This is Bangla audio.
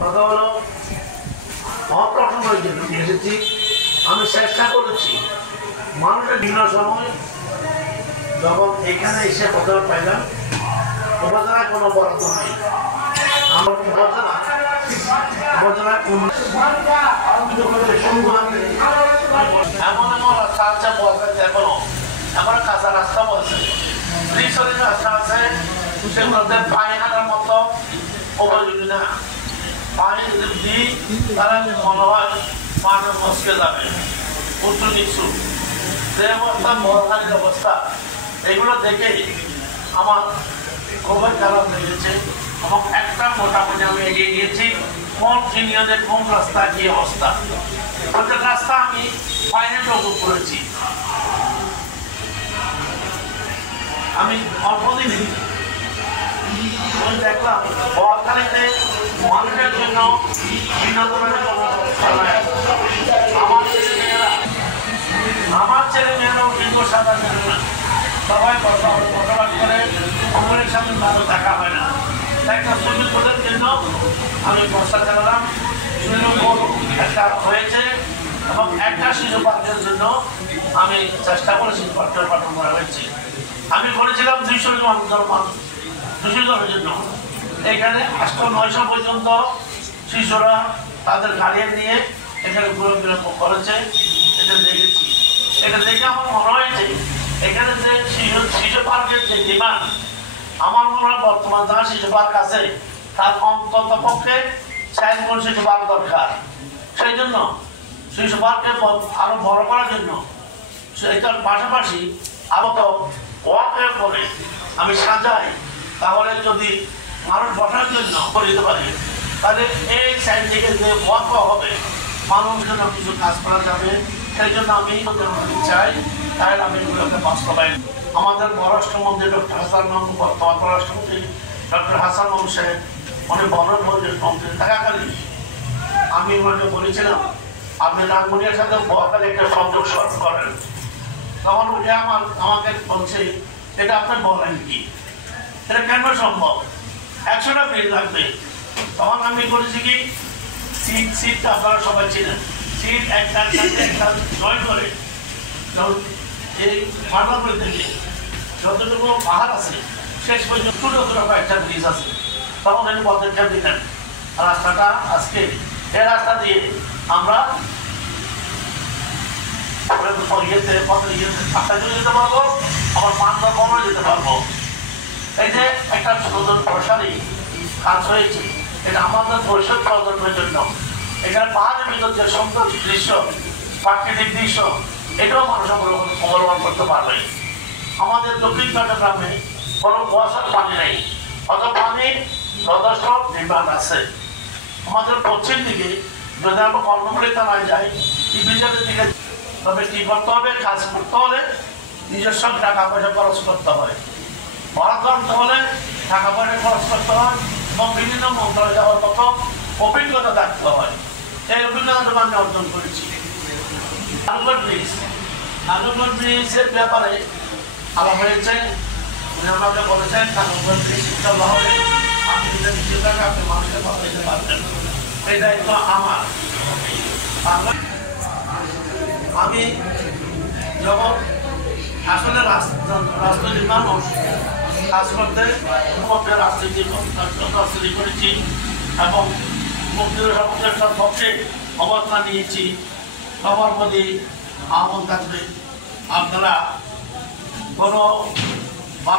কথা হলো অপ্রসঙ্গের জন্য এসেছি। আমি চেষ্টা করেছি মানুষের বিভিন্ন সময় যখন এখানে এসে কথা পাইলাম উপজেলায় কোনো বরাদ্দ নেই। আমার উপজেলা এমন এমন রাস্তা আছে বলতে এখনো এমন কাঁচা রাস্তা বলছে রাস্তা আছে সেগুলোতে পায়ে হাঁটার মতো উপযোগী না। পানি যদি দিই তারা মনে হয় মাঠে মস্কে যাবে উঁচু নিচু যে অবস্থা মহাখালীর অবস্থা এগুলো দেখেই আমার খুবই খারাপ লেগেছে এবং একটা মোটামুটি আমি এগিয়ে গিয়েছি কোন ইউনিয়নের কোন রাস্তা কি অবস্থা। প্রত্যেক রাস্তা আমি ফাইনাল রকম করেছি। আমি অল্প দিন দেখলাম মহাখালীতে মানুষের জন্য বিনোদনের আমার ছেলে মেয়েরাও কিন্তু সাধারণ না, সবাই বসবাস করে অমরের সামনে ভালো দেখা হয় না। একটা সুযোগের জন্য আমি বর্ষা চালালাম, একটা হয়েছে এবং একটা শিশু পার্কের জন্য আমি চেষ্টা করে শিশু পার্কের পাঠন করা হয়েছে। আমি বলেছিলাম 200 জনের জন্য এখানে 800-900 পর্যন্ত শিশুরা তাদের গাড়িয়ান নিয়ে এখানে ঘুরে করেছে। এটা দেখেছি, এটা দেখে আমার মনে হয়েছে এখানে যে শিশু পার্কের যে ডিমান্ড আমার মনে হয় বর্তমান যারা শিশু পার্ক আছে তার অন্তত পক্ষে 4 গুণ শিশু পার্ক দরকার। সেই জন্য শিশু পার্ককে আরো বড় করার জন্য সেটার পাশাপাশি আপাতত ওয়াকের করে আমি সাজাই, তাহলে যদি মানুষ বসার জন্য করে দিতে পারি তাহলে এই সাইড থেকে যে ওয়াক হবে মানুষ জন্য কিছু কাজ করা যাবে। সেই জন্য আমি চাই তাহলে আমি এগুলোকে বাস্তবায়ন। আমাদের পররাষ্ট্রমন্ত্রী ডক্টর হাসান মাহমুদ, বর্তমান পররাষ্ট্রমন্ত্রী ডক্টর হাসান মাহমুদ সাহেব উনি বনমন্ত্রী থাকাকালীন আমি ওনাকে বলেছিলাম আপনি রাঙ্গুনিয়ার সাথে বকালে একটা সংযোগ করেন। তখন উঠে আমাকে বলছে এটা আপনি বলেন কি, এটা কেন সম্ভব, 100টা ব্রিজ লাগবে। তখন আমি বলেছি কি সিট আপনারা সবাই ছিলেন, সিট একটা জয়েন করে এই মার্মাগুলি থেকে যতটুকু পাহাড় আছে শেষ পর্যন্ত ছোটো ছোটো কয়েকটা ব্রিজ আছে। তখন উনি পদক্ষেপ দিলেন রাস্তাটা আজকে এই রাস্তা দিয়ে আমরা যেতে পারবো, আবার মানটা কমে যেতে পারবো। এই যে একটা নতুন প্রসারী কাজ হয়েছে এটা আমাদের ভবিষ্যৎ প্রজন্মের জন্য। এখানে পাহাড়ের ভিতর যে সুন্দর দৃশ্য, প্রাকৃতিক দৃশ্য, এটাও মানুষ অবলম্বন করতে পারবে। আমাদের দক্ষিণ চট্টগ্রামে কোনো কুয়াশার পানি নেই, অত পানির যথেষ্ট ডিমান্ড আছে। আমাদের পশ্চিম দিকে যদি আমরা কর্মকর্তা না যাই টিভিটার দিকে, তবে কি করতে হবে, কাজ করতে হলে নিজস্ব টাকা পয়সা খরচ করতে হয়, বরাদ্দ করতে হলে টাকা পয়সা খরচ করতে হয় এবং বিভিন্ন মন্ত্রণালয়ে যাওয়ার মতো অভিজ্ঞতা থাকতে হয়। এই অভিজ্ঞতাটা আমি অর্জন করেছি। আলুগড় ব্রিজের ব্যাপারে আলাপ হয়েছে, উনি আমাকে বলেছেন আলুগড় ব্রিজ ইনশাআল্লাহ হবে, আপনি যদি কিছু টাকা আপনি মানুষকে পাঠাইতে পারবেন, এই দায়িত্ব আমার। আমি যখন আসলে রাজনৈতিক মানুষ কাজ করতে রাজনীতি করেছি এবং মুক্তির পক্ষে অবস্থান নিয়েছি, সবার প্রতি আহ্বান থাকবে আপনারা কোনো